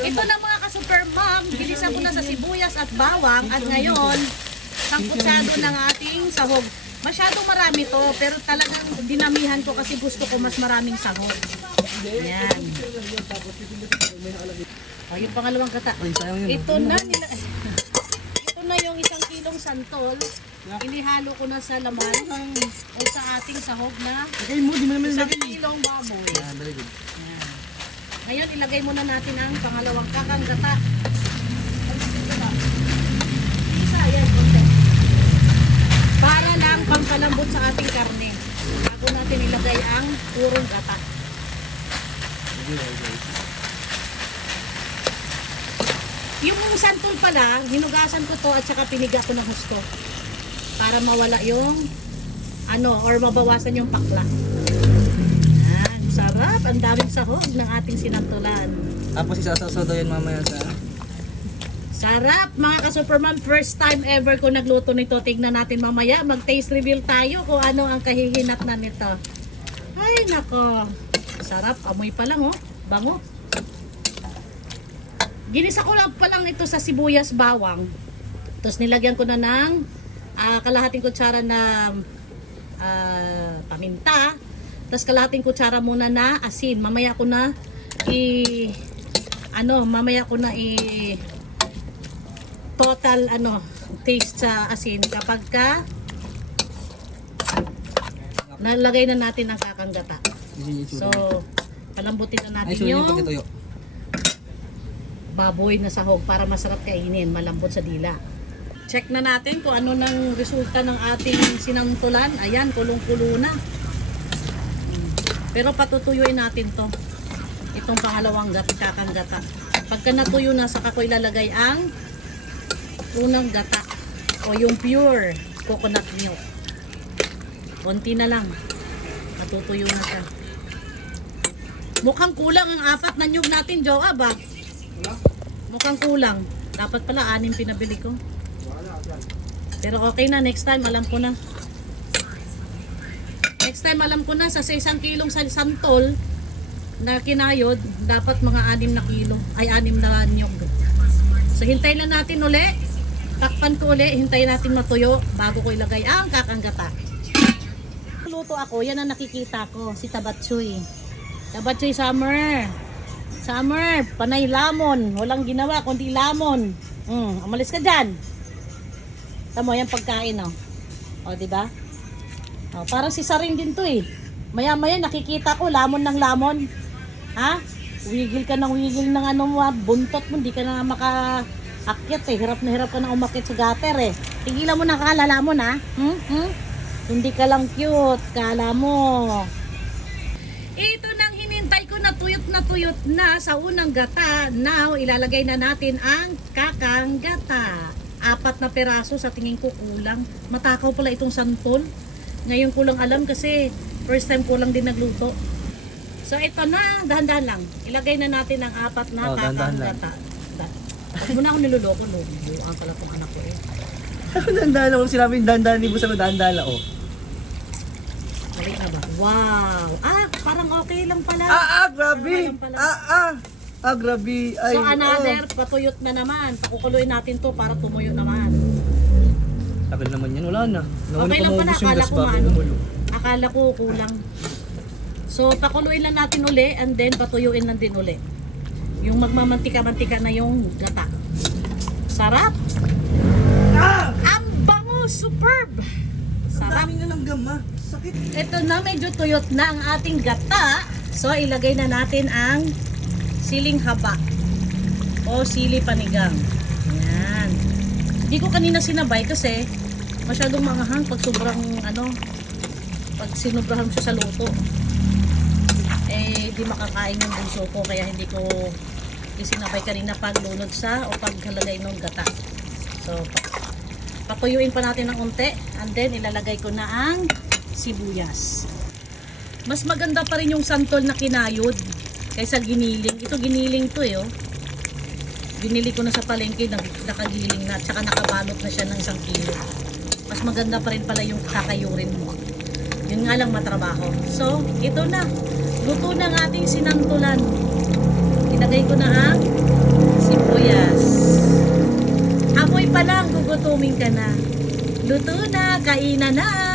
Ito na mga ka-super mom, bilisan ko na sa sibuyas at bawang at ngayon, sangkutsado ng ating sahog. Masyadong marami to, pero talagang dinamihan ko kasi gusto ko mas maraming sahog. Yan. O, yung pangalawang gata. Ito na yung 1 kilong santol. Inihalo ko na sa laman o sa ating sahog na 1 kilong baboy. Yan. Ngayon, ilagay muna natin ang pangalawang kakang gata. Isa, yan, konti. Para lang pampalambot sa ating karne. Bago natin ilagay ang purong gata. Yung santol pala, hinugasan ko to at saka piniga ko ng husto. Para mawala yung or mabawasan yung pakla. Yan, sarap. Ang daming sahog ng ating sinantulan. Tapos isasasaw daw yan mamaya sa... Sarap mga ka-superman. First time ever ko nagluto nito. Tignan natin mamaya. Mag-taste reveal tayo kung ano ang kahihinat na nito. Ay nako. Sarap. Amoy pa lang Bango. Ginisa ko lang pa lang ito sa sibuyas bawang. Tapos nilagyan ko na ng kalahating kutsara na paminta. Tapos kalahating kutsara muna na asin. Mamaya ko na total taste sa asin kapag nalagay na natin ang kakanggata. So, palambutin na natin yung baboy na sahog para masarap kainin, malambot sa dila. Check na natin kung ano nang resulta ng ating sinangtulan. Ayan, kulong-kulo na. Pero patutuyuin natin to. Itong pangalawang kakanggata. Pagka natuyo na, saka ko ilalagay ang unang gata o yung pure coconut milk. Konti na lang. Matutuyo na siya. Mukhang kulang ang 4 na nyug natin, Joab ah. Mukhang kulang. Dapat pala 6 pinabili ko. Pero okay na, next time alam ko na. Next time alam ko na sa 1 kilong santol na kinayod, dapat mga 6 na kilo. Ay 6 na nyug. So hintay lang natin uli. Takpan ko uli, hintayin natin matuyo bago ko ilagay ang kakanggata. Luto ako, yan ang nakikita ko, si Tabatsoy. Tabatsoy Summer. Summer, panay lamon. Walang ginawa kundi lamon. Umalis ka dyan. Tamo, yan pagkain O, diba? Parang si Saring din to eh. Maya-maya nakikita ko lamon ng lamon. Ha? Wigil ka ng buntot mo, hindi ka na makaakyat eh. Hirap na hirap ka na umakyat sa gutter eh. Tigilan mo na kalala mo na. Hindi ka lang cute, kala mo. Ito nang hinintay ko na tuyot na sa unang gata. Now, ilalagay na natin ang kakang gata. 4 na peraso sa tingin ko kulang. Matakaw pala itong santol. Ngayon ko lang alam kasi first time ko lang din nagluto. So ito na, dahan-dahan lang. Ilagay na natin ang 4 na kakang gata. Huwag mo na ako niloloko, buang pala itong anak ko eh. Dahan-dahan ako, sinabi dahan-dahan, di mo sabi dahan-dahan ako. Balik na ba? Wow! Parang okay lang pala. Grabe! Grabe! Ay, So another, patuyot na naman. Pakukuluin natin to para tumuyo naman. tagal naman yan, wala na. Okay lang pala, akala ko akala ko kulang. So pakuluin lang natin uli and then patuyuin lang din uli. Yung magmamantika-mantika na yung gata. Sarap! Ang bango! Superb! Sarap! Ang daming na ng gama. Sakit. Ito na, medyo tuyot na ang ating gata. So ilagay na natin ang siling haba o sili panigang. Yan. Hindi ko kanina sinabay kasi masyadong manghang pag sobrang pag sinubrahan siya sa luto. Di makakain yung bunso ko kaya hindi ko isinabay kanina paglunod sa o paghalagay ng gata. So patuyuin pa natin ng unti and then ilalagay ko na ang sibuyas. Mas maganda pa rin yung santol na kinayod kaysa giniling. Ito giniling to Binili ko na sa palengke, nakagiling na, tsaka nakabalot na siya ng 1 kilo. Mas maganda pa rin pala yung kakayurin mo. Yun nga lang matrabaho. So, ito na. Luto na ang ating sinantulan. Ilagay ko na ang pa lang, gugutumin ka na. Luto na, kainan na.